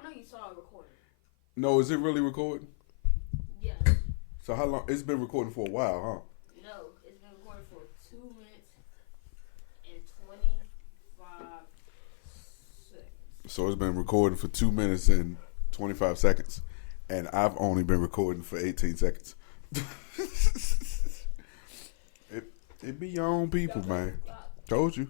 I know you saw it recording. No, is it really recording? Yes. So how long? It's been recording for a while, huh? No, it's been recording for 2 minutes and 25 seconds. So it's been recording for 2 minutes and 25 seconds. And I've only been recording for 18 seconds. it be your own people, man. Told you.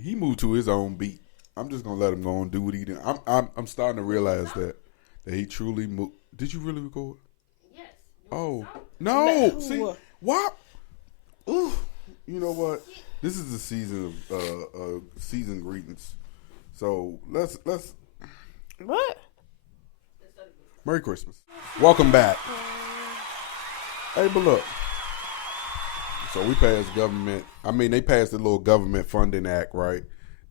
He moved to his own beat. I'm just gonna let him go and do what he did. I'm starting to realize that he truly moved. Did you really record? Yes. Oh no! See what? Ooh, you know what? This is the season of season greetings. So let's what? Merry Christmas. Welcome back. Hey, but look. So we passed government. I mean, they passed the little government funding act, right?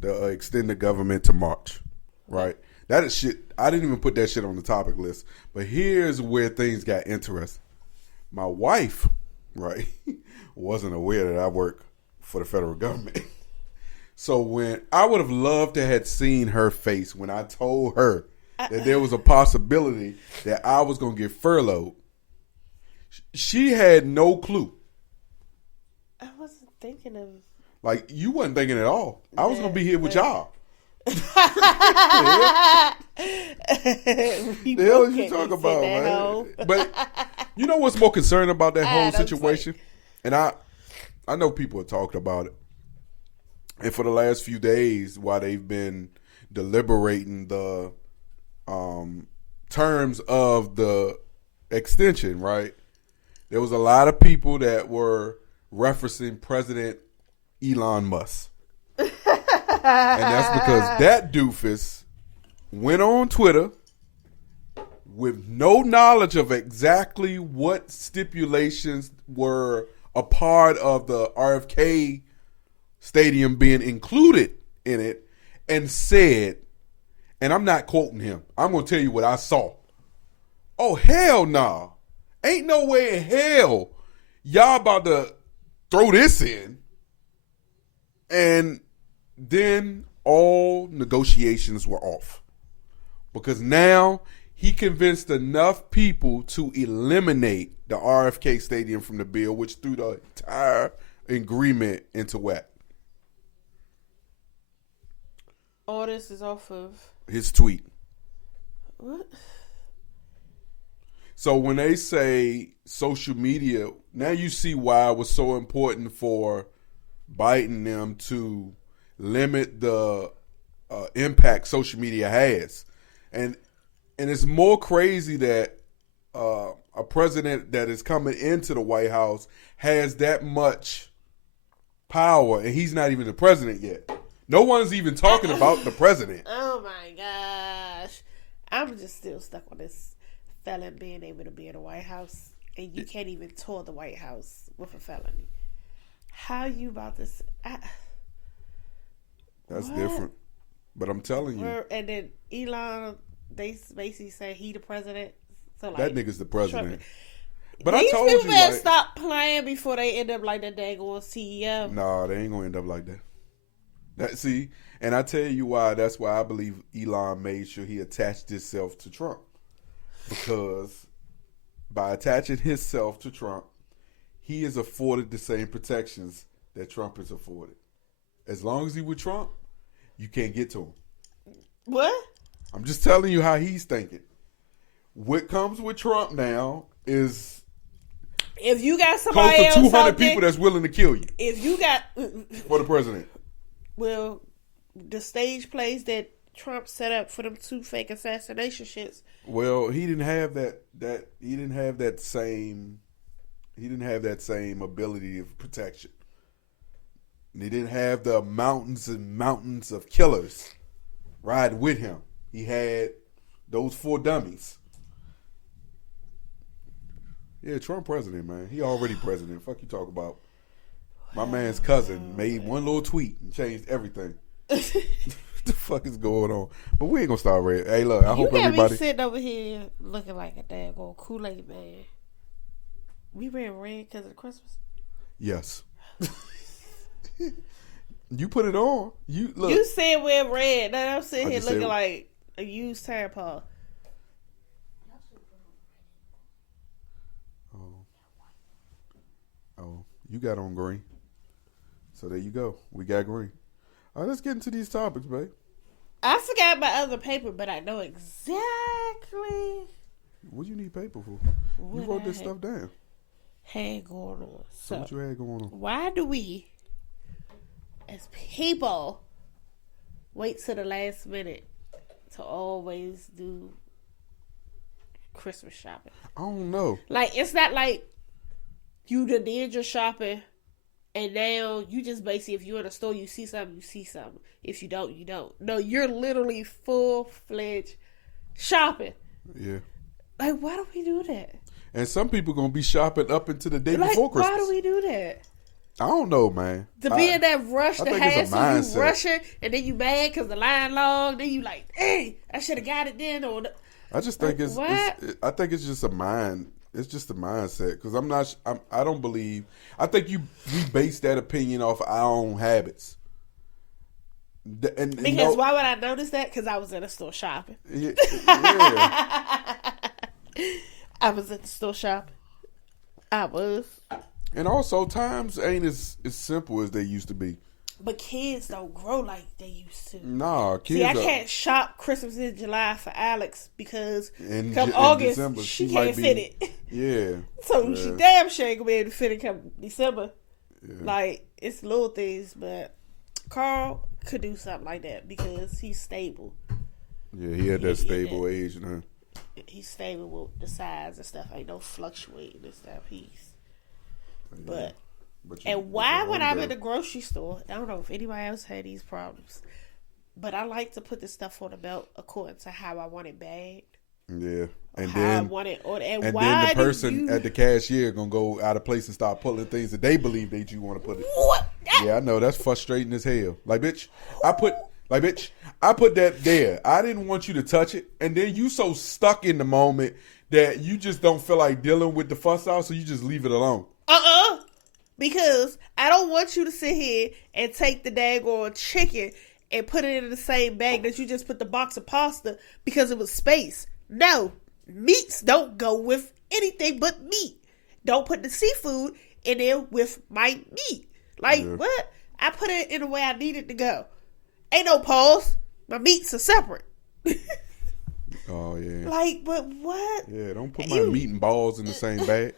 The extend the government to March, right? That is shit. I didn't even put that shit on the topic list. But here's where things got interesting. My wife, right, wasn't aware that I work for the federal government. So when I would have loved to have seen her face when I told her that there was a possibility that I was going to get furloughed, she had no clue. I wasn't thinking of. Like, you wasn't thinking at all. I was going to be here with y'all. The hell is you talking about, man? But you know what's more concerning about that whole situation? And I know people have talked about it. And for the last few days, while they've been deliberating the terms of the extension, right? There was a lot of people that were referencing President Elon Musk. And that's because that doofus went on Twitter with no knowledge of exactly what stipulations were a part of the RFK stadium being included in it, and said, and I'm not quoting him, I'm going to tell you what I saw. Oh, hell nah. Ain't no way in hell y'all about to throw this in. And then all negotiations were off. Because now he convinced enough people to eliminate the RFK stadium from the bill, which threw the entire agreement into whack. All this is off of his tweet. What? So when they say social media, now you see why it was so important for Biden them to limit the impact social media has. And it's more crazy that a president that is coming into the White House has that much power, and he's not even the president yet. No one's even talking about the president. Oh my gosh. I'm just still stuck on this felon being able to be in the White House, and you can't even tour the White House with a felony. How you about this? That's different. But I'm telling you. And then Elon, they basically say he the president. So like, that nigga's the president. Trump. But these I told you, people better like, stop playing before they end up like that daggone CEO. Nah, they ain't gonna end up like that. See, and I tell you why. That's why I believe Elon made sure he attached himself to Trump, because by attaching himself to Trump, he is afforded the same protections that Trump is afforded. As long as he with Trump, you can't get to him. What? I'm just telling you how he's thinking. What comes with Trump now is, if you got somebody close to 200 else people that's willing to kill you. If you got for the president. Well, the stage plays that Trump set up for them 2 fake assassination shits. Well, he didn't have that same ability of protection. And he didn't have the mountains and mountains of killers riding with him. He had those 4 dummies. Yeah, Trump president, man. He already president. Fuck you talk about. My man's cousin made one little tweet and changed everything. What the fuck is going on? But we ain't gonna start red. Hey, look, I hope everybody. You got me sitting over here looking like a daggone Kool-Aid man. We wearing red because of Christmas? Yes. You put it on. You look. You said wear red. Now I'm sitting here looking like a used tampon. Oh, you got on green. So there you go. We got green. All right, let's get into these topics, babe. I forgot my other paper, but I know exactly What you need paper for? what You wrote I this stuff down. had going on. So what you had going on? Why do we, as people, wait to the last minute to always do Christmas shopping? I don't know. Like, it's not like you done did your shopping and now you just basically, if you're in a store, you see something, you see something. If you don't, you don't. No, you're literally full-fledged shopping. Yeah. Like, why do we do that? And some people gonna be shopping up until the day before Christmas. Why do we do that? I don't know, man. To be in that rush, I to think have it's a you mindset. rushing, and then you mad because the line long. Then you like, hey, I should have got it then. Or I just think Like, I think it's just a mind. It's just a mindset because I don't believe. I think we base that opinion off our own habits. Because why would I notice that? Because I was in a store shopping. Yeah. I was at the store shopping. I was. And also, times ain't as simple as they used to be. But kids don't grow like they used to. Nah, kids. See, I can't shop Christmas in July for Alex because come in August, December, she might can't be- fit it. Yeah. So yeah. she damn sure ain't gonna be able to fit it come December. Yeah. Like, it's little things, but Carl could do something like that because he's stable. Yeah, he had that stable age now. He's stable with the size and stuff. Ain't no fluctuating and stuff. Yeah. And why when I'm at the grocery store, I don't know if anybody else had these problems, but I like to put the stuff on the belt according to how I want it bagged. Yeah, and how then I want it ordered. And then why the person do at the cashier gonna go out of place and start pulling things that they believe that you want to put it. What? Yeah, I know that's frustrating as hell. Like, bitch, I put that there. I didn't want you to touch it, and then you so stuck in the moment that you just don't feel like dealing with the fuss out, so you just leave it alone. Because I don't want you to sit here and take the daggone chicken and put it in the same bag that you just put the box of pasta because it was space. No, meats don't go with anything but meat. Don't put the seafood in there with my meat. Like, what? I put it in the way I need it to go. Ain't no pause. My meats are separate. Oh, yeah. Like, but what? Yeah, don't put my meat and balls in the same bag.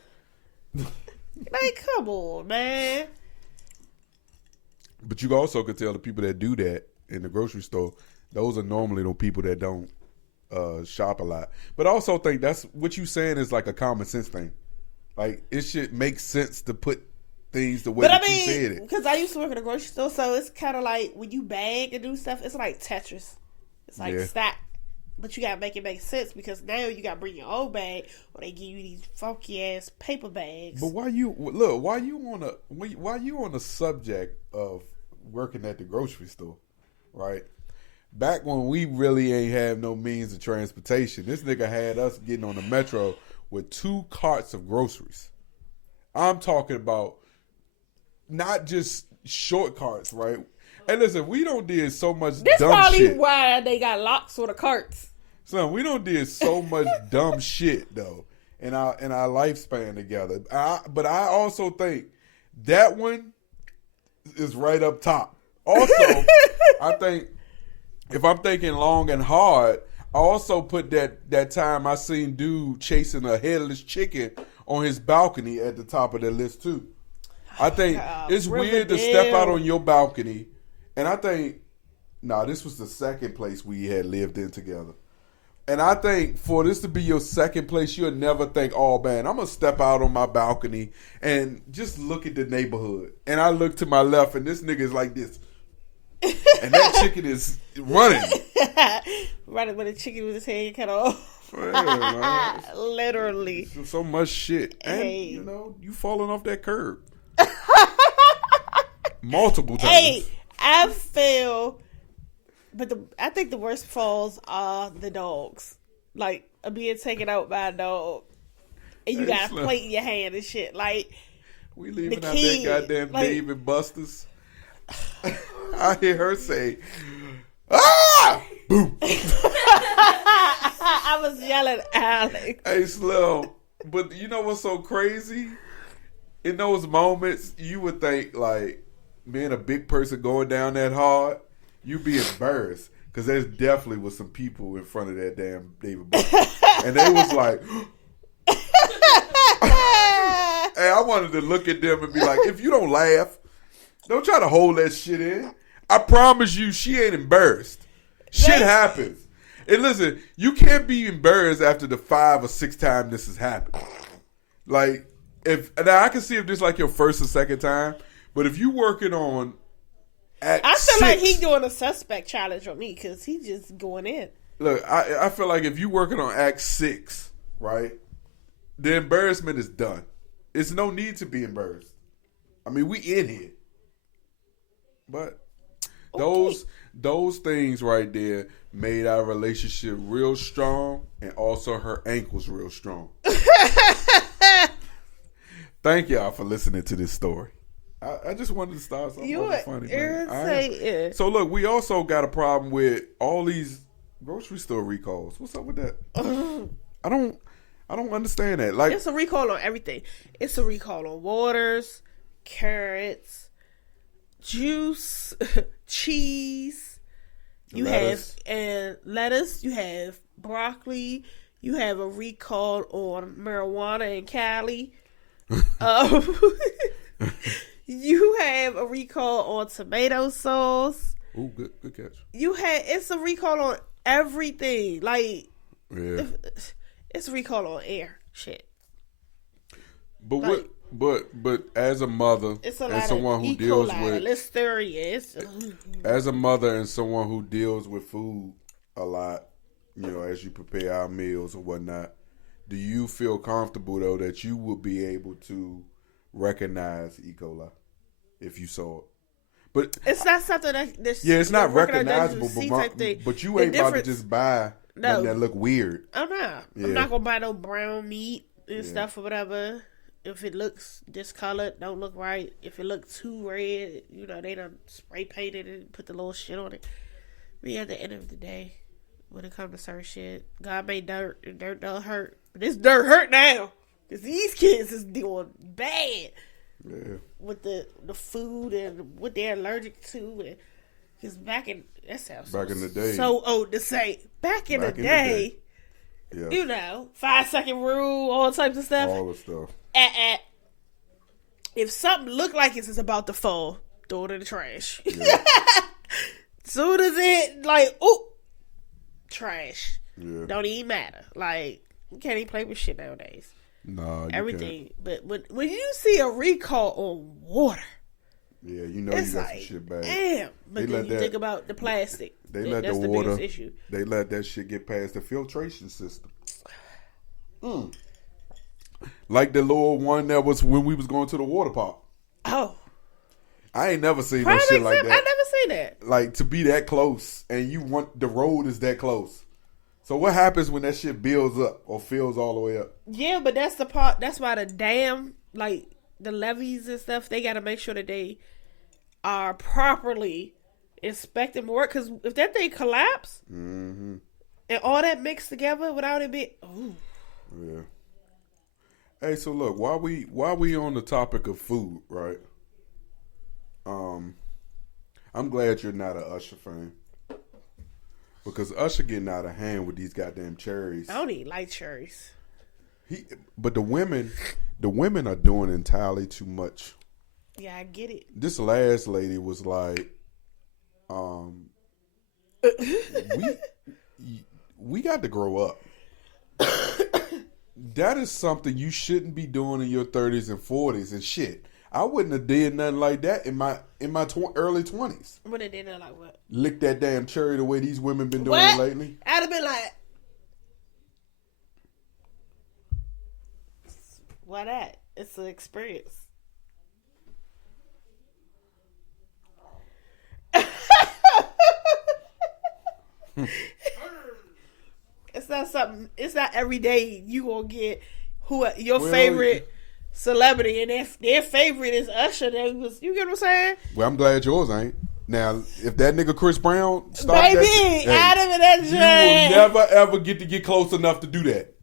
Like, come on, man. But you also could tell the people that do that in the grocery store, those are normally the people that don't shop a lot. But I also think that's what you saying is like a common sense thing. Like, it should make sense to put things the way that you said it. Because I used to work in a grocery store, so it's kind of like when you bag and do stuff, it's like Tetris. It's like stack. But you gotta make it make sense because now you gotta bring your own bag, or they give you these funky ass paper bags. But why you on the subject of working at the grocery store, right? Back when we really ain't have no means of transportation, this nigga had us getting on the metro with 2 carts of groceries. I'm talking about not just short carts, right? And listen, we don't did so much this dumb probably shit. why they got locks for the carts. Son, we don't did so much dumb shit though in our lifespan together. But I also think that one is right up top. Also, I think if I'm thinking long and hard, I also put that time I seen dude chasing a headless chicken on his balcony at the top of the list too. I think it's weird to step out on your balcony. And I think, this was the second place we had lived in together. And I think for this to be your second place, you'll never think, oh, man, I'm going to step out on my balcony and just look at the neighborhood. And I look to my left, and this nigga is like this. And that chicken is running. Running with the chicken with his head cut off. Yeah, Literally. So much shit. And, Hey. you falling off that curb. Multiple times. Hey, I feel, but I think the worst falls are the dogs. Like, being taken out by a dog. And you got a plate in your hand and shit. Like, we leaving the out kid, that goddamn like- Dave and Buster's. I hear her say, ah! Boom. was yelling Alex. Hey, Slim, but you know what's so crazy? In those moments, you would think, like, being a big person going down that hard, you'd be embarrassed. Because there's definitely was some people in front of that damn David Bowie. And they was like... Hey, I wanted to look at them and be like, if you don't laugh, don't try to hold that shit in. I promise you, she ain't embarrassed. Shit happens. And listen, you can't be embarrassed after the 5 or 6 time this has happened. Like, now I can see if this is like your first or second time, but if you working on act I feel 6, like he doing a suspect challenge on me because he just going in. Look, I feel like if you working on act 6, right, the embarrassment is done. It's no need to be embarrassed. I mean, we in here. But those things right there made our relationship real strong and also her ankles real strong. Thank y'all for listening to this story. I just wanted to start something funny. Man. So look, we also got a problem with all these grocery store recalls. What's up with that? I don't understand that. Like, it's a recall on everything. It's a recall on waters, carrots, juice, cheese. You lettuce. have lettuce. You have broccoli. You have a recall on marijuana and Cali. You have a recall on tomato sauce. Ooh, good catch. It's a recall on everything. Like, yeah. It's a recall on air shit. But like, but as a mother and someone who deals with Listeria, as a mother and someone who deals with food a lot, you know, as you prepare our meals or whatnot, do you feel comfortable though that you will be able to recognize E. coli if you saw it? But it's not something that's it's not recognizable. But you ain't about to just buy nothing that look weird. I'm not. Yeah. I'm not gonna buy no brown meat and stuff or whatever. If it looks discolored, don't look right. If it looks too red, you know, they done spray painted and put the little shit on it. But at the end of the day, when it comes to certain shit, God made dirt and dirt don't hurt. But this dirt hurt now. Because these kids is doing bad with the food and what they're allergic to. Because back in the day. So old to say. Back in the day. Yeah. You know, 5-second rule, all types of stuff. All the stuff. If something look like it's about to fall, throw it in the trash. Yeah. Soon as it, like, trash. Yeah. Don't even matter. Like, you can't even play with shit nowadays. No, everything. Can't. But when you see a recall on water, yeah, you know you got some shit bad. Damn. But then you think about the plastic. That's the water. Biggest issue. They let that shit get past the filtration system. Like the little one that was when we was going to the water park. Oh. I ain't never seen no shit like that. I never seen that. Like, to be that close and you want the road is that close. So what happens when that shit builds up or fills all the way up? Yeah, but that's the part. That's why the dam, like the levees and stuff, they got to make sure that they are properly inspected more. Because if that thing collapse and all that mixed together without it being, yeah. Hey, so look, while we on the topic of food, right? I'm glad you're not an Usher fan. Because Usher getting out of hand with these goddamn cherries. I don't even like cherries. But the women are doing entirely too much. Yeah, I get it. This last lady was like, we got to grow up. That is something you shouldn't be doing in your 30s and 40s and shit. I wouldn't have did nothing like that in my early 20s. What they did like what? Lick that damn cherry the way these women been doing it lately. I'd have been like, why that? It's an experience. It's not something. It's not every day you gonna get your favorite celebrity, and if their favorite is Usher, you get what I'm saying? Well, I'm glad yours ain't. Now, if that nigga Chris Brown stopped Baby, that shit, out of it, that you joint. will never ever get close enough to do that.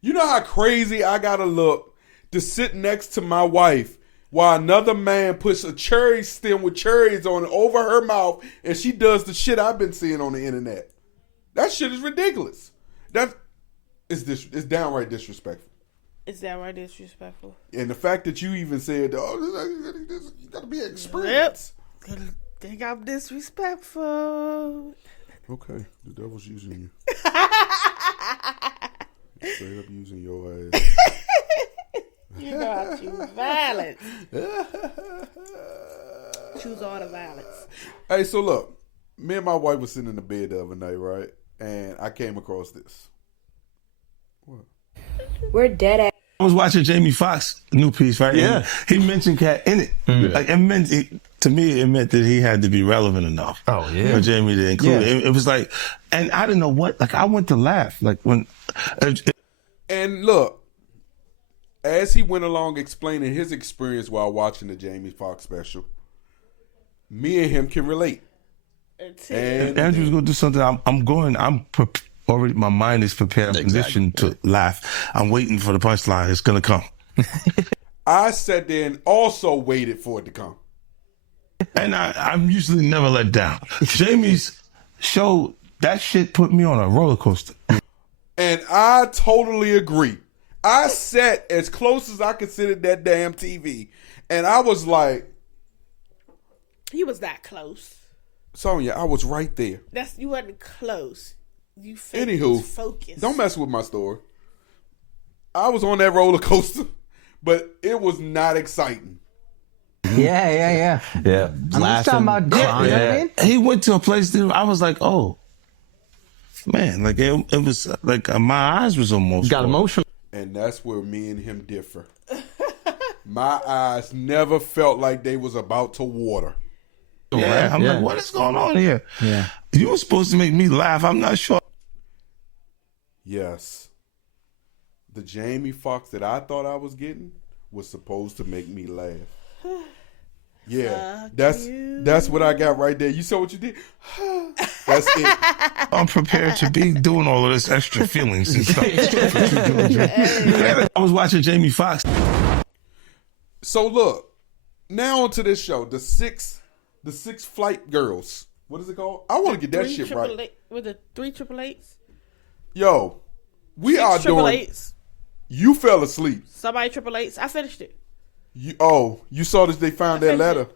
You know how crazy I gotta look to sit next to my wife while another man puts a cherry stem with cherries on it over her mouth, and she does the shit I've been seeing on the internet. That shit is ridiculous. It's downright disrespectful. Is that right? Disrespectful. And the fact that you even said, "Oh, this you gotta be experienced." Yep. Think I'm disrespectful. Okay, the devil's using you. Straight up using your ass. You know how to choose violence. Choose all the violence. Hey, so look, me and my wife was sitting in the bed the other night, right? And I came across this. What? We're dead at. I was watching Jamie Foxx new piece, right? Yeah. And he mentioned cat in it. Like it meant to me, it meant that he had to be relevant enough. Oh, yeah. For Jamie to include Yeah. it. It was like, and I didn't know what. Like I went to laugh. Like when. And look, as he went along explaining his experience while watching the Jamie Foxx special, me and him can relate. And Andrew's going to do something. I'm already. My mind is prepared, positioned to laugh. I'm waiting for the punchline. It's going to come. I sat there and also waited for it to come. And I'm usually never let down. Jamie's show, that shit put me on a roller coaster. And I totally agree. I sat as close as I could sit at that damn TV, and I was like, He was that close. Sonya, I was right there. You wasn't close. You Anywho, focused. don't mess with my story. I was on that roller coaster, but it was not exciting. Yeah. I'm just talking about dip, you know what I mean? He went to a place that I was like, oh, man, like it was like my eyes was almost Got emotional. And that's where me and him differ. My eyes never felt like they was about to water. Yeah, I'm Yeah. like, what is going on here? Yeah. You were supposed to make me laugh. I'm not sure. Yes. The Jamie Foxx that I thought I was getting was supposed to make me laugh. Yeah, that's what I got right there. You saw what you did? That's it. I'm prepared to be doing all of this extra feelings and stuff. I was watching Jamie Foxx. So look, now onto this show, the six flight girls. What is it called? I want to get that shit right. With the 3 triple eights? Yo, we are triple doing. eights. You fell asleep. Somebody triple eights. I finished it. You saw that they found that letter,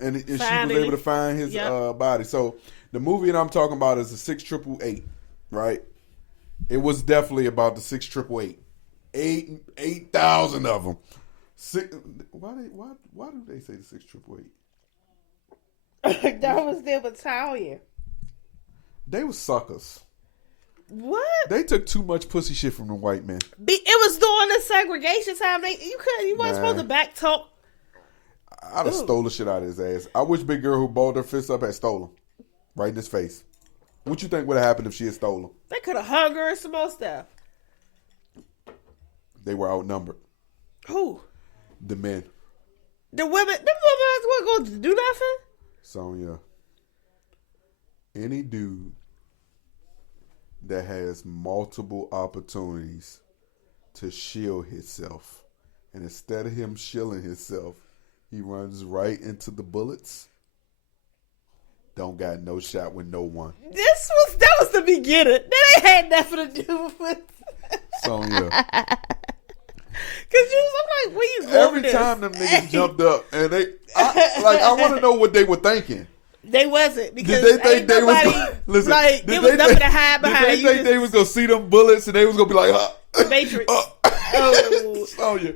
and she was Finally. able to find his body. So the movie that I'm talking about is the 6888, right? It was definitely about the 6888. 8,000 of them. Why do they say the 6888? That was their battalion. They were suckers. What? They took too much pussy shit from the white men. It was during the segregation time. You weren't supposed to back talk. I'd have stole the shit out of his ass. I wish Big Girl who balled her fist up had stolen him. Right in his face. What you think would have happened if she had stolen him? They could have hung her and some more stuff. They were outnumbered. Who? The men. The women. Them women weren't going to do nothing. Sonya. Any dude that has multiple opportunities to shield himself, and instead of him shielding himself, he runs right into the bullets. Don't got no shot with no one. That was the beginning. That ain't had nothing to do with. Sonya. Cause I'm like, where you going Every with this? time them niggas jumped up, and I want to know what they were thinking. They wasn't, because Did they think they was nobody, gonna, listen? like, did there was they nothing think- to hide behind. Did they think they was gonna see them bullets and they was gonna be like, Matrix. Oh, Sonya,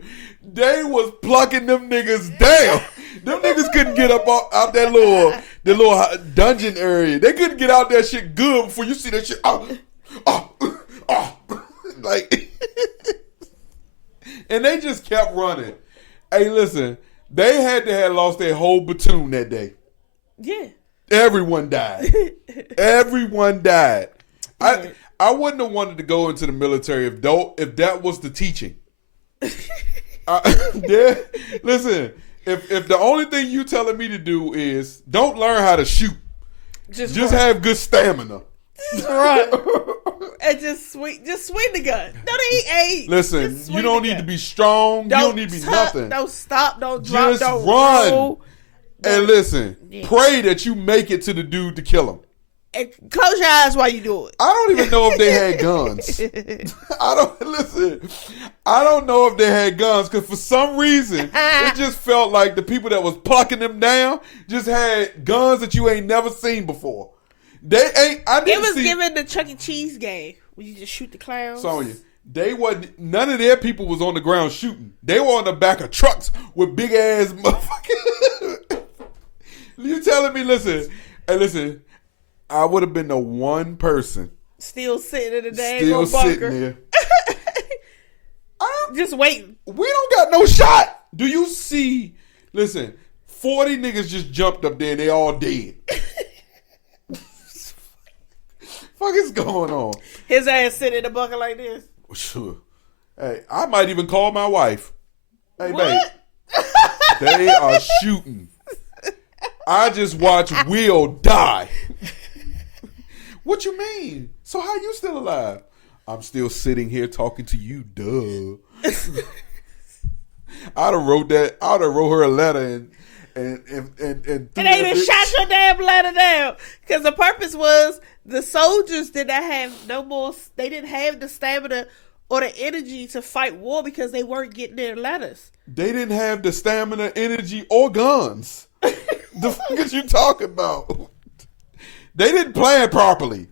they was plucking them niggas down. Them niggas couldn't get up out that little dungeon area. They couldn't get out that shit good before you see that shit. Like, and they just kept running. Hey, listen, they had to have lost their whole platoon that day. Yeah. Everyone died. Everyone died. I wouldn't have wanted to go into the military if that was the teaching. Listen, if the only thing you telling me to do is don't learn how to shoot, just have good stamina. Right. And just swing the gun. Listen, you don't need to be strong. You don't need to be nothing. Don't stop. Don't drop. Just don't run. roll. And listen, pray that you make it to the dude to kill him. And close your eyes while you do it. I don't even know if they had guns. I don't know if they had guns because for some reason it just felt like the people that was plucking them down just had guns that you ain't never seen before. It was given the Chuck E. Cheese game where you just shoot the clowns. Sonya, none of their people was on the ground shooting. They were on the back of trucks with big ass motherfuckers. You telling me? Listen. I would have been the one person still sitting in the dang old bunker. Sitting there. Just waiting. We don't got no shot. Do you see? Listen, 40 niggas just jumped up there and they all dead. Fuck is going on? His ass sitting in the bunker like this. Sure. Hey, I might even call my wife. Hey, what? babe. They are shooting. I just watched Will die. What you mean? So how you still alive? I'm still sitting here talking to you, duh. I'd have wrote her a letter and they done shot your damn letter down. Because the purpose was the soldiers did not have they didn't have the stamina or the energy to fight war because they weren't getting their letters. They didn't have the stamina, energy, or guns. The fuck is you talking about? They didn't plan properly.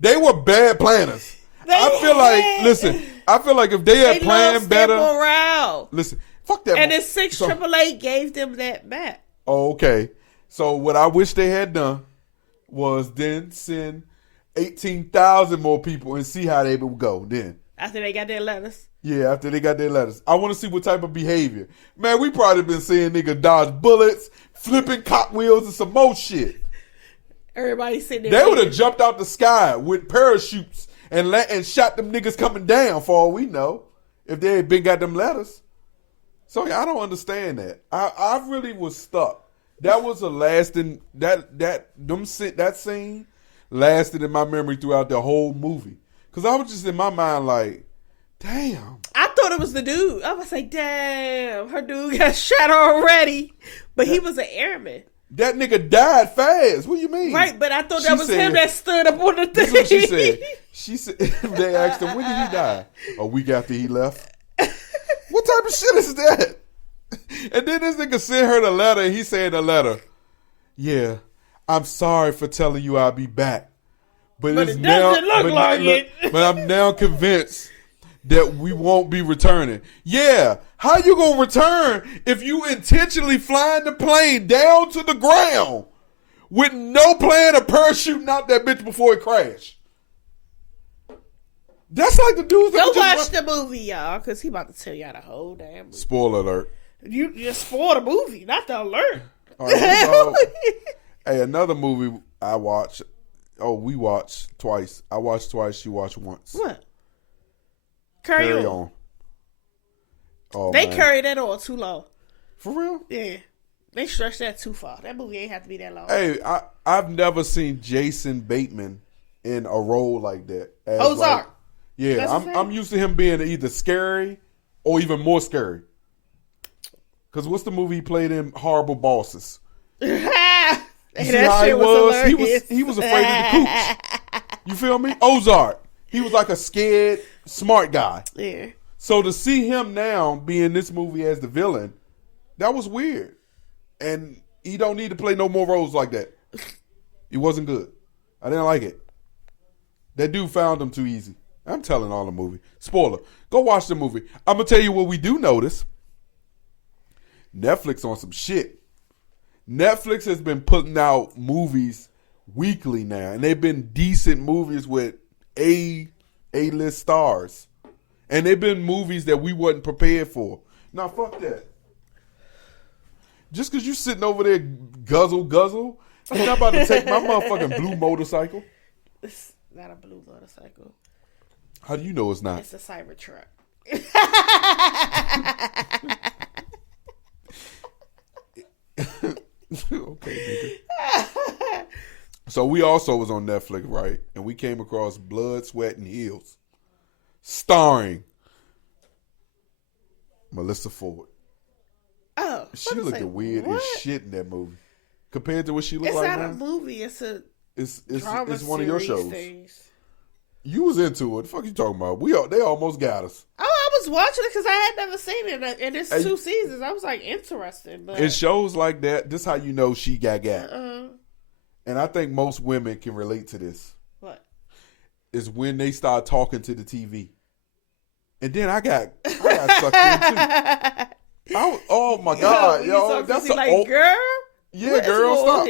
They were bad planners. I feel like if they had planned better. Morale. Listen, fuck that. And the 688 gave them that map. Oh, okay. So what I wish they had done was then send 18,000 more people and see how they would go then. After they got their letters. Yeah, after they got their letters. I want to see what type of behavior. Man, we probably been seeing niggas dodge bullets, flipping cartwheels, and some more shit. Everybody sitting there. They would have jumped out the sky with parachutes and shot them niggas coming down for all we know if they had been got them letters. So yeah, I don't understand that. I really was stuck. That was a lasting that scene lasted in my memory throughout the whole movie. Cause I was just in my mind like, damn. I thought it was the dude. I was like, damn, her dude got shot already. But he was an airman. That nigga died fast. What do you mean? Right, but I thought that was him that stood up on the thing. That's what she said. She said, they asked him, when did he die? A week after he left. What type of shit is that? And then this nigga sent her the letter, and he said in the letter, yeah, I'm sorry for telling you I'll be back. But it doesn't look like it. But I'm now convinced that we won't be returning. Yeah, how you gonna return if you intentionally flying the plane down to the ground with no plan of parachuting out that bitch before it crashed? That's like the dudes that go watch the movie, y'all, because he about to tell y'all the whole damn movie. Spoiler alert. You just spoiled the movie, not the alert. All right, hey, another movie I watched. Oh, we watched twice. I watched twice. You watched once. What? Carry on. Oh, they man. carried that on too long. For real? Yeah. They stretched that too far. That movie ain't have to be that long. Hey, I've never seen Jason Bateman in a role like that. Ozark. Yeah, I'm used to him being either scary or even more scary. Because what's the movie he played in? Horrible Bosses. You see how he was? He was afraid of the cooch. You feel me? Ozark. He was like a scared, smart guy. Yeah. So to see him now be in this movie as the villain, that was weird. And he don't need to play no more roles like that. He wasn't good. I didn't like it. That dude found him too easy. I'm telling all the movie. Spoiler. Go watch the movie. I'm going to tell you what we do notice. Netflix on some shit. Netflix has been putting out movies weekly now. And they've been decent movies with A-list stars. And they've been movies that we wasn't prepared for. Now, fuck that. Just because you sitting over there guzzle, I'm not about to take my motherfucking blue motorcycle. It's not a blue motorcycle. How do you know it's not? It's a Cybertruck. Okay, nigga. So we also was on Netflix, right? And we came across Blood, Sweat, and Heels, starring Melissa Ford. Oh, She looked weird as shit in that movie compared to what she looked it's like not now. a movie. It's a It's drama one of your shows. Things. You was into it. The fuck you talking about? They almost got us. Oh, I was watching it because I had never seen it, and it's 2 seasons. I was like interested, but in shows like that, this how you know she got. And I think most women can relate to this. What? Is when they start talking to the TV, and then I got sucked in too. Oh my god, yo, that's a like, girl. Yeah, girl, stop.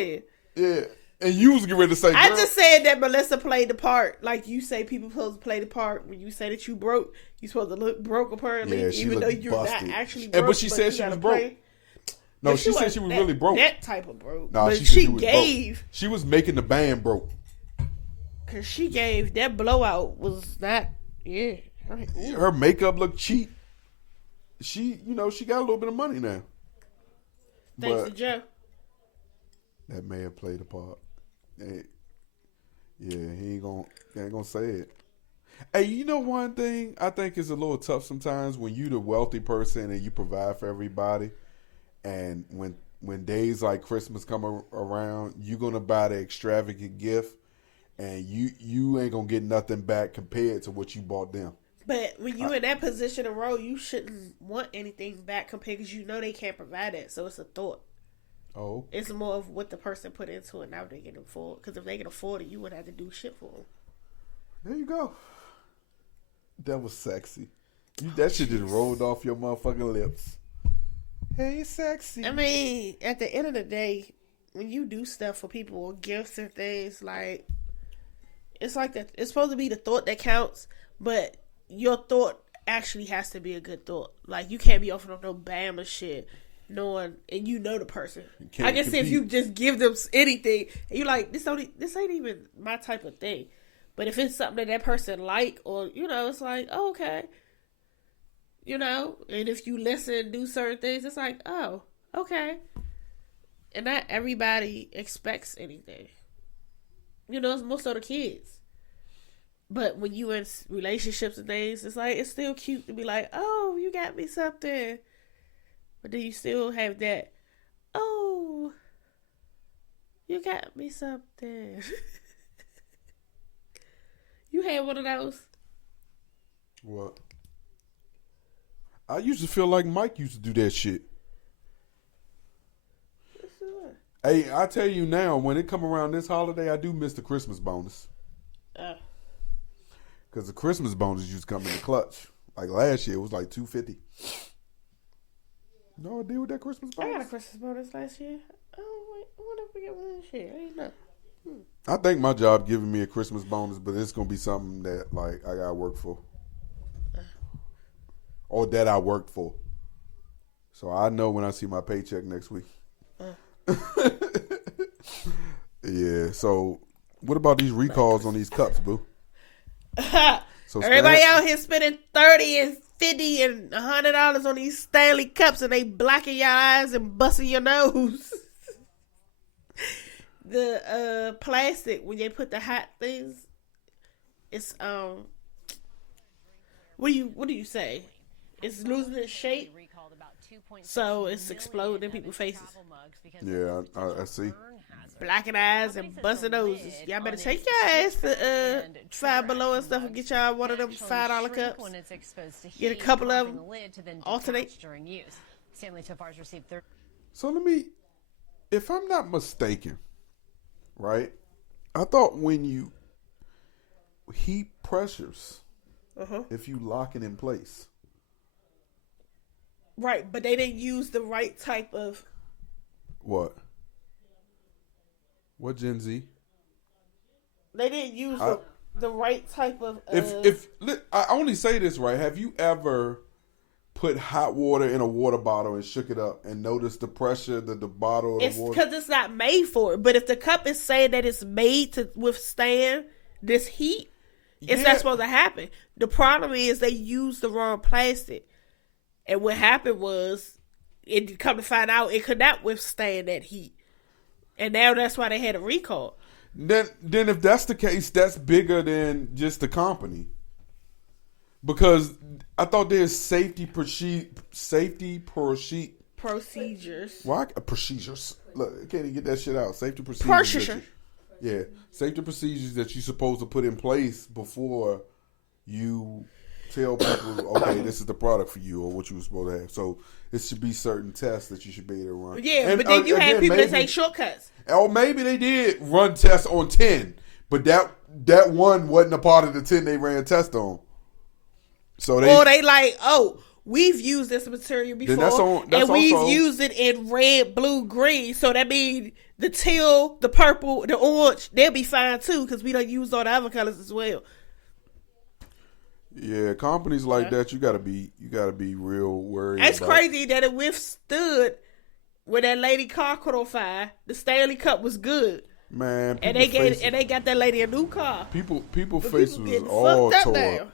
Yeah. And you was getting ready to say, girl. I just said that Melissa played the part. Like you say, people supposed to play the part. When you say that you broke, you supposed to look broke apparently, even though you're busted. not actually broke. But she said she was broke. No, she said she was really broke. That type of broke. Nah, but she gave. Broke. She was making the band broke. Cause she gave that blowout was not. Yeah. Her makeup looked cheap. She got a little bit of money now. Thanks to Joe. That may have played a part. Hey, yeah, he ain't gonna say it. Hey, you know one thing I think is a little tough sometimes when you the wealthy person and you provide for everybody, and when days like Christmas come around, you're gonna buy the extravagant gift, and you ain't gonna get nothing back compared to what you bought them. But when you in that position of role, you shouldn't want anything back compared because you know they can't provide it. So it's a thought. Oh, it's more of what the person put into it. Now they can afford. Because if they can afford it, you wouldn't have to do shit for them. There you go. That was sexy. That shit just rolled off your motherfucking lips. Hey, sexy. I mean, at the end of the day, when you do stuff for people or gifts and things, like it's like that. It's supposed to be the thought that counts, but your thought actually has to be a good thought. Like you can't be offering no Bama shit. Knowing and you know the person, I can see if you just give them anything and you like this ain't even my type of thing, but if it's something that person like or it's like okay, and if you listen do certain things, it's like oh okay, and not everybody expects anything. It's most of the kids, but when you in relationships and things, it's like it's still cute to be like oh you got me something. But then you still have that, oh, you got me something. You had one of those? What? I used to feel like Mike used to do that shit. Sure. Hey, I tell you now, when it come around this holiday, I do miss the Christmas bonus. Because the Christmas bonus used to come in the clutch. Like last year, it was like $250. No idea with that Christmas bonus? I got a Christmas bonus last year. Oh, wait. I wonder if we get one this year. I ain't know. I think my job giving me a Christmas bonus, but it's going to be something that, like, I got to work for. Or that I worked for. So I know when I see my paycheck next week. Yeah, so what about these recalls on these cups, boo? So everybody out here spending $30 and $50 and $100 on these Stanley cups, and they blacking your eyes and busting your nose. The plastic when they put the hot things, it's what do you say? It's losing its shape, so it's exploding in people's faces. Yeah, I see. Blacking eyes and busting noses. Y'all better take your ass to Five Below and stuff and get y'all one of them $5 cups. Get a couple of them. Alternate. So let me, if I'm not mistaken, right? I thought when you heat pressures, if you lock it in place. Right, but they didn't use the right type of. What? What Gen Z? They didn't use the right type of. If I only say this right, have you ever put hot water in a water bottle and shook it up and noticed the pressure that the bottle of it's water? Because it's not made for it. But if the cup is saying that it's made to withstand this heat, it's not supposed to happen. The problem is they used the wrong plastic, and what happened was, it come to find out it could not withstand that heat. And now that's why they had a recall. Then if that's the case, that's bigger than just the company. Because I thought there's safety procedures. Why procedures? Look, I can't even get that shit out. Safety procedures. Safety procedures that you're supposed to put in place before you tell people, okay, this is the product for you or what you were supposed to have. So it should be certain tests that you should be able to run. Yeah, and, but then you have people that take shortcuts. Or maybe they did run tests on 10, but that one wasn't a part of the 10 they ran tests on. So they like, oh, we've used this material before, and we've used it in red, blue, green. So that means the teal, the purple, the orange, they'll be fine too because we done used all the other colors as well. Yeah, companies like that, you gotta be real worried. It's crazy that it withstood when that lady car caught on fire. The Stanley Cup was good, man. And they got that lady a new car. People faces was all tore up.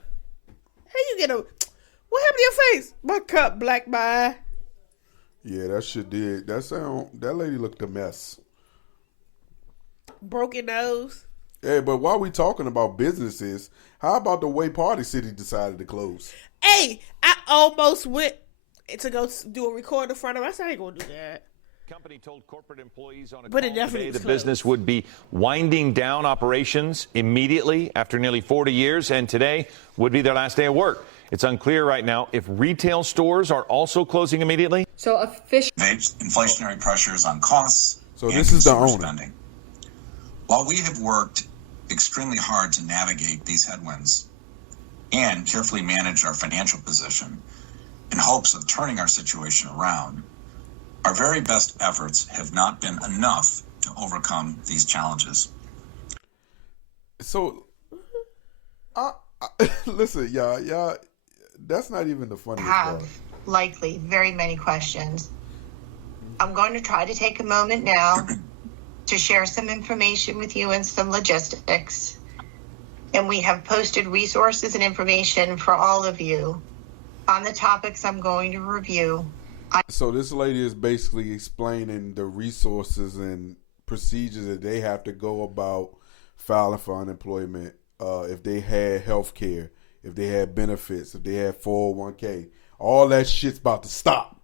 How you get what happened to your face? My cup black my eye. Yeah, that shit did. That lady looked a mess. Broken nose. Hey, but while we talking about businesses, how about the way Party City decided to close? Hey, I almost went to go do a record in front of us. I ain't gonna do that. Company told corporate employees on a call today the business would be winding down operations immediately after nearly 40 years, and today would be their last day of work. It's unclear right now if retail stores are also closing immediately. So officially, inflationary pressures on costs. So this is the owner. Spending. While we have worked extremely hard to navigate these headwinds and carefully manage our financial position in hopes of turning our situation around, our very best efforts have not been enough to overcome these challenges. So, listen, y'all, that's not even the funniest part. Likely very many questions. I'm going to try to take a moment now to share some information with you and some logistics. And we have posted resources and information for all of you on the topics I'm going to review. So this lady is basically explaining the resources and procedures that they have to go about filing for unemployment, if they had health care, if they had benefits, if they had 401k. All that shit's about to stop.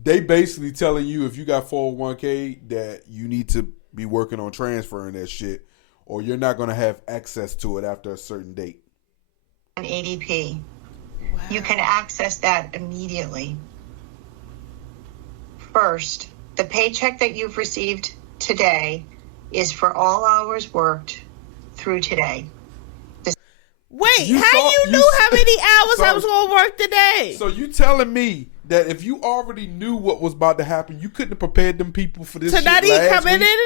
They basically telling you if you got 401k that you need to be working on transferring that shit or you're not going to have access to it after a certain date. On ADP. Wow. You can access that immediately. First, the paycheck that you've received today is for all hours worked through today. Wait, you knew how many hours I was going to work today? So you telling me that if you already knew what was about to happen, you couldn't have prepared them people for this shit last week? So not even coming in today?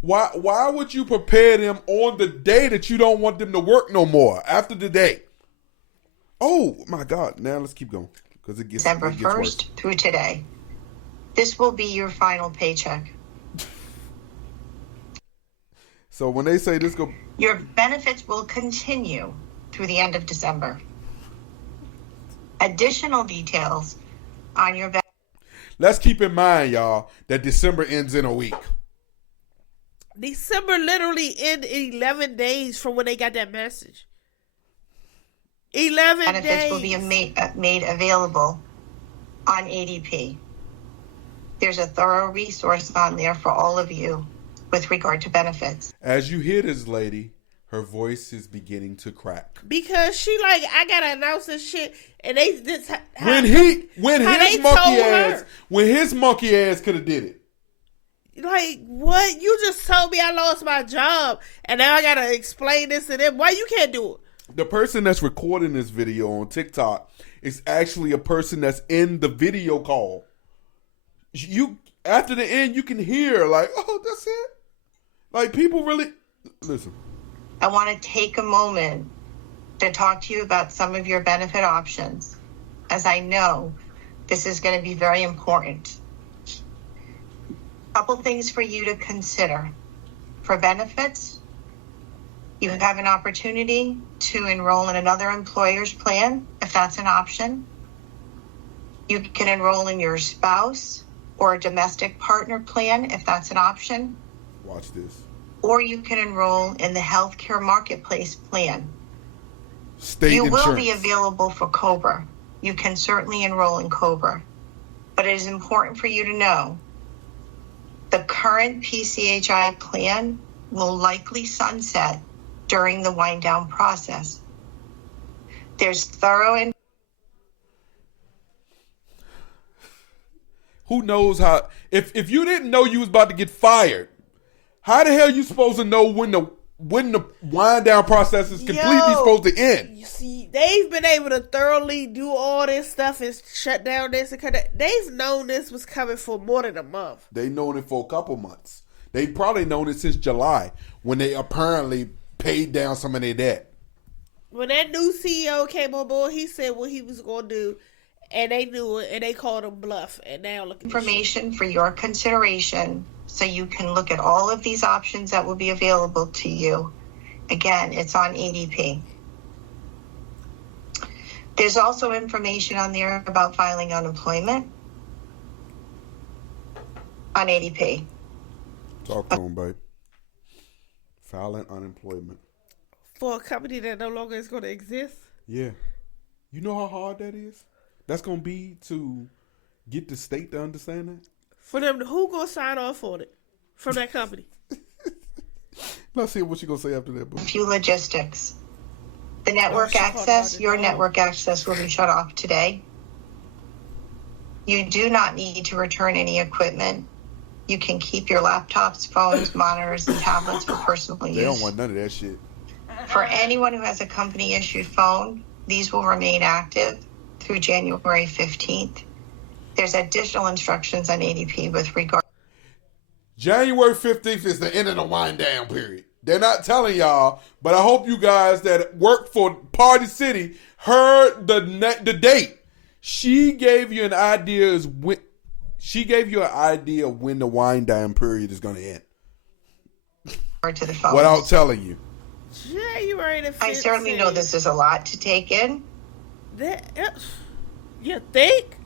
Why would you prepare them on the day that you don't want them to work no more, after the day? Oh, my God. Now let's keep going. Because it gets December 1st worse. Through today. This will be your final paycheck. So when they say this go... Your benefits will continue through the end of December. Additional details on your benefits. Let's keep in mind, y'all, that December ends in a week. December literally ended 11 days from when they got that message. 11 benefits days. Will be made available on ADP. There's a thorough resource on there for all of you with regard to benefits. As you hear this lady, her voice is beginning to crack. Because she like, I gotta announce this shit, and they this when his monkey ass could have did it. Like, what? You just told me I lost my job, and now I gotta explain this to them. Why you can't do it? The person that's recording this video on TikTok is actually a person that's in the video call. You after the end, you can hear like, oh, that's it. Like people really listen. I want to take a moment to talk to you about some of your benefit options, as I know this is going to be very important. A couple things for you to consider. For benefits, you have an opportunity to enroll in another employer's plan, if that's an option. You can enroll in your spouse, or a domestic partner plan if that's an option. Watch this. Or you can enroll in the healthcare marketplace plan. State you insurance. will be available for COBRA. You can certainly enroll in COBRA. But it is important for you to know the current PCHI plan will likely sunset during the wind down process. There's thorough Who knows how? If you didn't know you was about to get fired, how the hell you supposed to know when the wind down process is completely supposed to end? You see, they've been able to thoroughly do all this stuff and shut down this and cut that. They've known this was coming for more than a month. They known it for a couple months. They probably known it since July when they apparently paid down some of their debt. When that new CEO came on board, he said what he was going to do, and they knew it, and they called him bluff. And now look at information for your consideration so you can look at all of these options that will be available to you. Again, it's on ADP. There's also information on there about filing unemployment on ADP. Talk to him, babe. Filing unemployment. For a company that no longer is going to exist? Yeah. You know how hard that is? That's going to be to get the state to understand that? For them, who going to sign off on it from that company? Let's see what you going to say after that, boo. A few logistics. The network access, your network access will be shut off today. You do not need to return any equipment. You can keep your laptops, phones, monitors, and tablets for personal use. They don't want none of that shit. For anyone who has a company-issued phone, these will remain active through January 15th. There's additional instructions on ADP with regard. January 15th is the end of the wind down period. They're not telling y'all, but I hope you guys that work for Party City heard the date. She gave you an idea when the wind down period is going to end. To the phones. Without telling you. January the 15th. I certainly know this is a lot to take in. You think?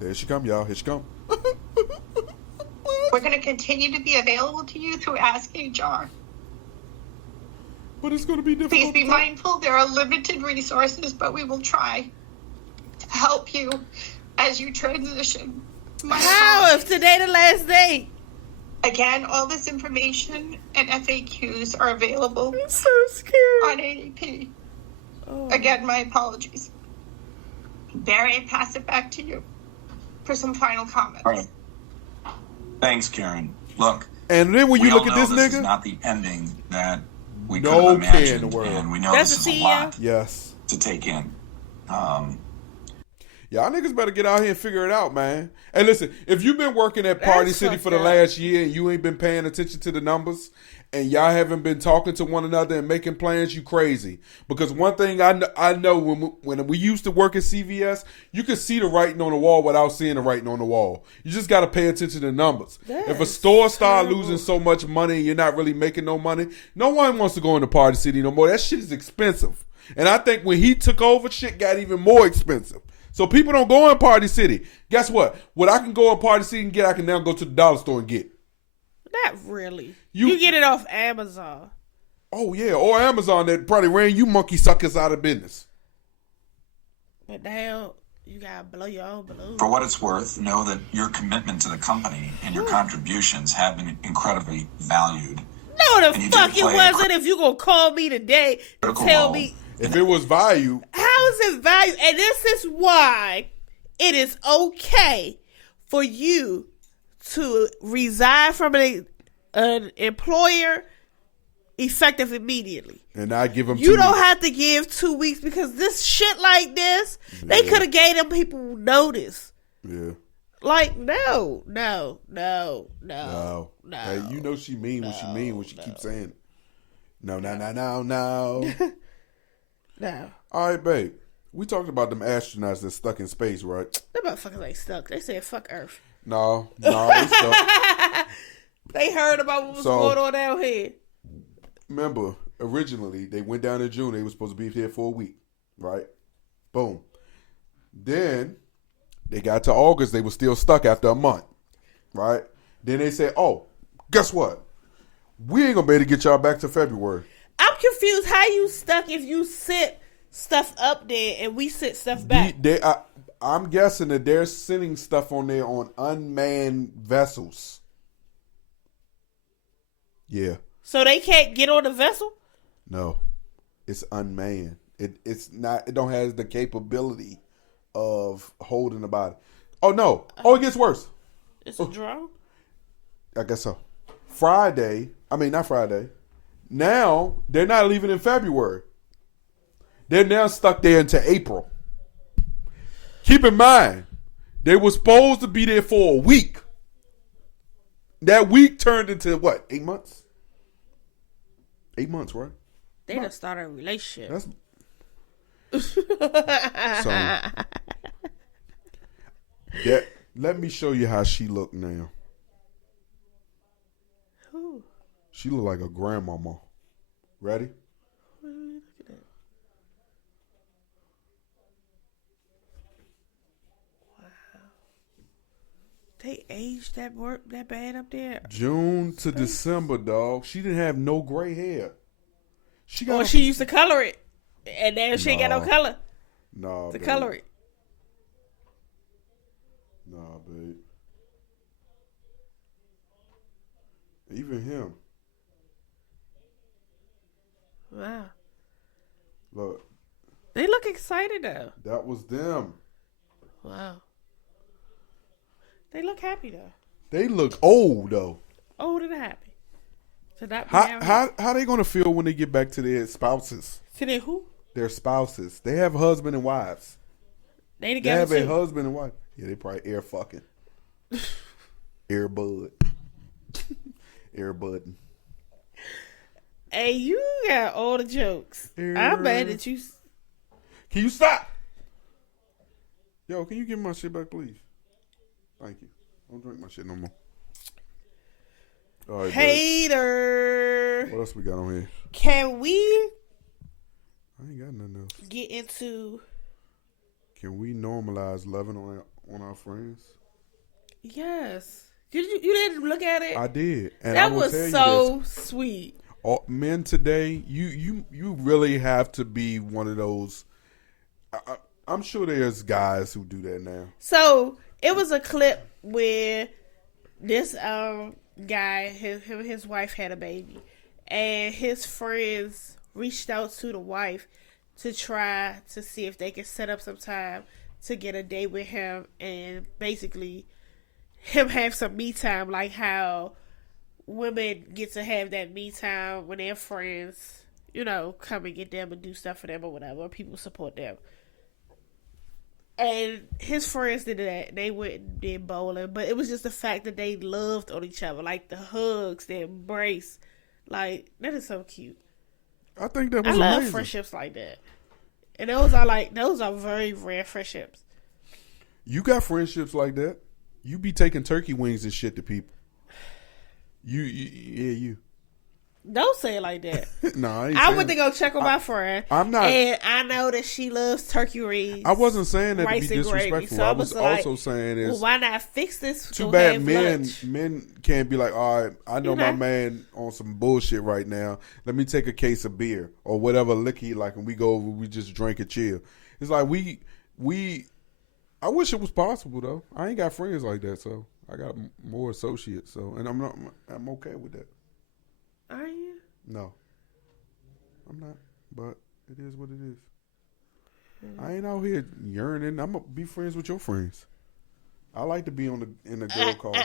There she come, y'all. Here she come. We're going to continue to be available to you through Ask HR. But it's going to be difficult. Please be mindful there are limited resources, but we will try to help you as you transition. How if today the last day? Again, all this information and FAQs are available. I'm so scared. On ADP. Again, my apologies. Barry, I pass it back to you for some final comments. All right. Thanks, Karen. Look. And then when you look at this this nigga, is not the ending that we could no have care in imagined, the world. and we know this is a lot yes. to take in. Y'all niggas better get out here and figure it out, man. And listen, if you've been working at Party City for the last year and you ain't been paying attention to the numbers and y'all haven't been talking to one another and making plans, you crazy. Because one thing I know when we used to work at CVS, you could see the writing on the wall without seeing the writing on the wall. You just got to pay attention to the numbers. If a store starts losing so much money and you're not really making no money, no one wants to go into Party City no more. That shit is expensive. And I think when he took over, shit got even more expensive. So people don't go in Party City. Guess what? What I can go in Party City and get, I can now go to the dollar store and get. Not really. You get it off Amazon. Oh, yeah. Or Amazon that probably ran you monkey suckers out of business. But now you got to blow your own balloon. For what it's worth, know that your commitment to the company and your contributions have been incredibly valued. No, the fuck it wasn't if you going to call me today to tell me. If it was value. How is it value? And this is why it is okay for you to resign from an employer effective immediately. And I give them 2 You don't weeks. have to give 2 weeks because this shit like this, they could have gave them people notice. Yeah. Like, no. Hey, you know she mean what she mean when she keeps saying it. No. No. All right, babe. We talked about them astronauts that's stuck in space, right? Them motherfuckers ain't stuck. They said fuck Earth. No, they stuck. They heard about what was going on down here. Remember, originally, they went down in June. They were supposed to be here for a week, right? Boom. Then, They got to August, they were still stuck after a month, right? Then they said, oh, guess what? We ain't gonna be able to get y'all back to February. I'm confused. How you stuck if you sent stuff up there and we sent stuff back? I'm guessing that they're sending stuff on there on unmanned vessels. Yeah. So they can't get on the vessel? No, it's unmanned. It's not. It don't have the capability of holding the body. Oh no! Oh, it gets worse. It's a drone? I guess so. Not Friday. Now they're not leaving in February. They're now stuck there until April. Keep in mind, they were supposed to be there for a week. That week turned into what? 8 months? 8 months, right? They done started a relationship. Let me show you how she look now. Who? She look like a grandmama. Ready? What are we looking at? Wow. They aged that bad up there? June to December, dog. She didn't have no gray hair. She used to color it. And now she ain't got no color. Nah, to color it. Nah, babe. Even him. Wow. Look. They look excited though. That was them. Wow. They look happy though. They look old though. Old and happy. To not be how they gonna feel when they get back to their spouses? To their who? Their spouses. They have husband and wives. They together They have too. a husband and wife. Yeah, they probably air fucking. Airbud. Airbudding. Hey, you got all the jokes. I'm mad at you. Can you stop? Yo, can you give me my shit back, please? Thank you. Don't drink my shit no more. All right, Hater. What else we got on here? Can we I ain't got nothing else. get into... Can we normalize loving on our friends? Yes. You didn't look at it? I did. And that I will was tell so you this. sweet. Men today, you really have to be one of those. I'm sure there's guys who do that now. So it was a clip where this guy, his wife had a baby, and his friends reached out to the wife to try to see if they could set up some time to get a date with him and basically him have some me time, like how women get to have that me time when their friends, come and get them and do stuff for them or whatever. People support them. And his friends did that. They went and did bowling, but it was just the fact that they loved on each other, like the hugs, the embrace. Like, that is so cute. I think that was I love amazing. friendships like that. And those are very rare friendships. You got friendships like that. You be taking turkey wings and shit to people. You. Don't say it like that. No, I went to go check on my friend. I'm not. And I know that she loves turkey rings. I wasn't saying that to be disrespectful. Gravy, so I was also saying is, well, why not fix this? Too bad men can't be like, all right, I know my man on some bullshit right now. Let me take a case of beer or whatever liquor you like, and we go over, we just drink and chill. It's like we. I wish it was possible though. I ain't got friends like that, so I got more associates. So, and I'm okay with that. Are you? No, I'm not. But it is what it is. I ain't out here yearning. I'm gonna be friends with your friends. I like to be in the girl call.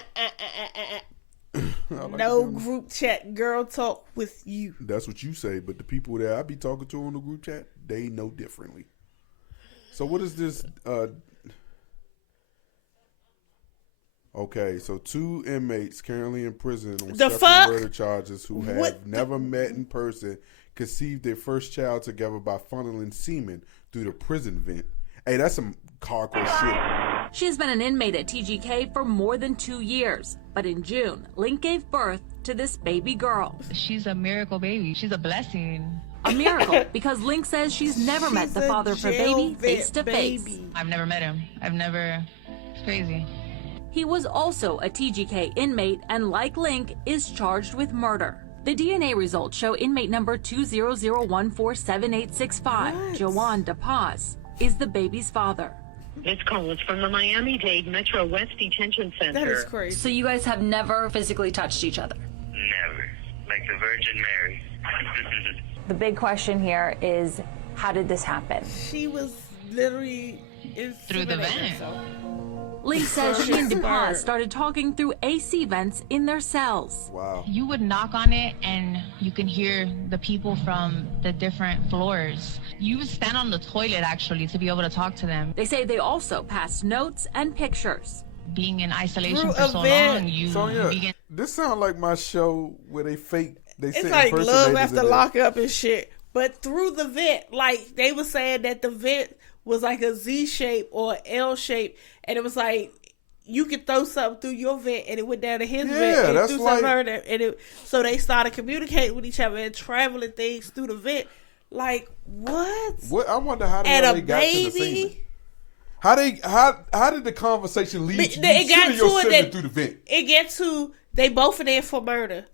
No group chat girl talk with you. That's what you say, but the people that I be talking to on the group chat, they know differently. So what is this? Okay, so 2 inmates currently in prison on separate murder charges who have never met in person conceived their first child together by funneling semen through the prison vent. Hey, that's some hardcore shit. She has been an inmate at TGK for more than 2 years. But in June, Link gave birth to this baby girl. She's a miracle baby. She's a blessing. A miracle, because Link says she's never met the father of her baby face to face. I've never met him. I've never It's crazy. He was also a TGK inmate and, like Link, is charged with murder. The DNA results show inmate number 200147865, Jawan DePaz, is the baby's father. This call is from the Miami-Dade Metro West Detention Center. That is crazy. So you guys have never physically touched each other? Never. Like the Virgin Mary. The big question here is, how did this happen? She was literally Through the vent. Link says she and DePaz started talking through AC vents in their cells. Wow. You would knock on it and you can hear the people from the different floors. You would stand on the toilet actually to be able to talk to them. They say they also passed notes and pictures. Being in isolation Through for a so vent. long, you Sonya, begin. this sounds like my show where they fake. They It's send like Love impersonators After in there. Lockup and shit. But through the vent, like they were saying that the vent was like a Z shape or an L shape, and it was like you could throw something through your vent and it went down to his vent and that's threw like, something there, and so they started communicating with each other and traveling things through the vent. Like what? What I wonder how the And hell a they got to the baby? semen. How did the conversation lead? But You it got sending your to it semen that through the vent. it get to they both are there for murder.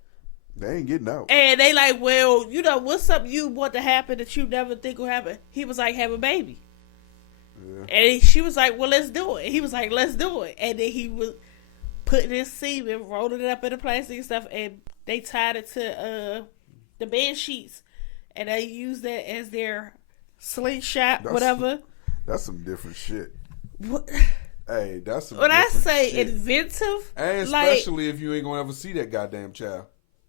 They ain't getting out. And they like, well, you know, what's something you want to happen that you never think will happen? He was like, have a baby. Yeah. And she was like, well, let's do it. He was like, let's do it. And then he was putting his semen, rolling it up in the plastic and stuff, and they tied it to the bed sheets. And they used that as their slingshot, whatever. That's some different shit. What? Hey, that's some When I different say shit. inventive, And especially if you ain't gonna ever see that goddamn child.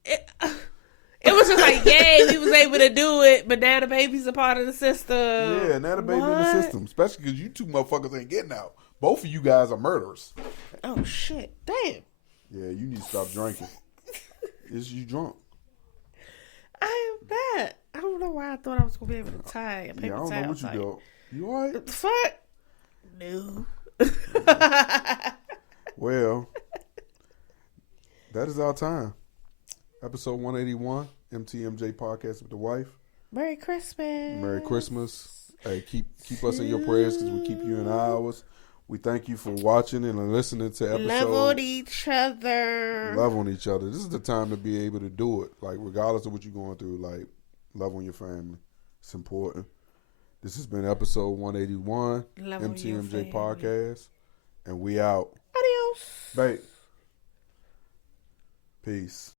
It was just like, yay, we was able to do it, but now the baby's a part of the system. Yeah, now the baby in the system. Especially because you two motherfuckers ain't getting out. Both of you guys are murderers. Oh, shit. Damn. Yeah, you need to stop drinking. Is you drunk? I am not. I don't know why I thought I was going to be able to tie a paper towel. I don't know what you do. You all right? What the fuck? No. Well, that is our time. Episode 181, MTMJ Podcast with the wife. Merry Christmas. Merry Christmas. Hey, keep us in your prayers because we keep you in ours. We thank you for watching and listening to episodes. Love on each other. Love on each other. This is the time to be able to do it. Like, regardless of what you're going through, like, love on your family. It's important. This has been episode 181, Love on your MTMJ family. Podcast. And we out. Adios. Babe. Peace.